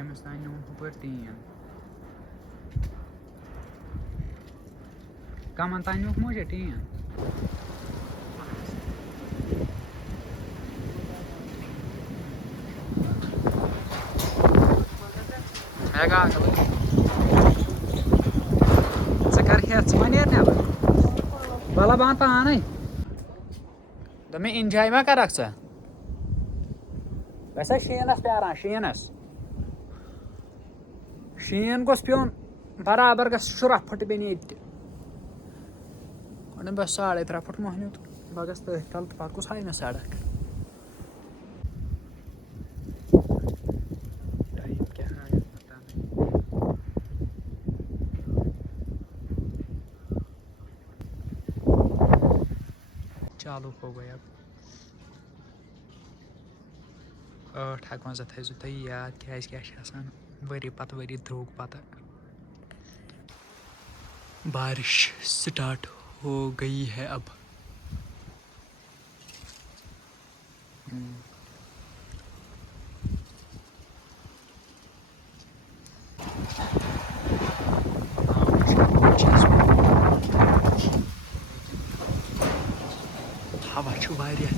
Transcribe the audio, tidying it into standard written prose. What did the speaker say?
कमिस तान न्यून हुपर तीन कमन तान न्यूक मुझे टीन मेगा कर हेत वन नेबर बला बान पान दमे इंजॉय मा कर वैसा शीनस प्यारान शीन गोस प्योन बराबर गस शुरा फुट बे गो बस 3.5 फुट मोहन बह गस तथ तल तो पे कुछ हाई मे सड़क टाइम क्या है पता नहीं चालू हो गया अब 8 मजा थो तुम याद क्या वरी पत वरी द्रोग पता बारिश स्टार्ट हो गई है अब हवा वारिया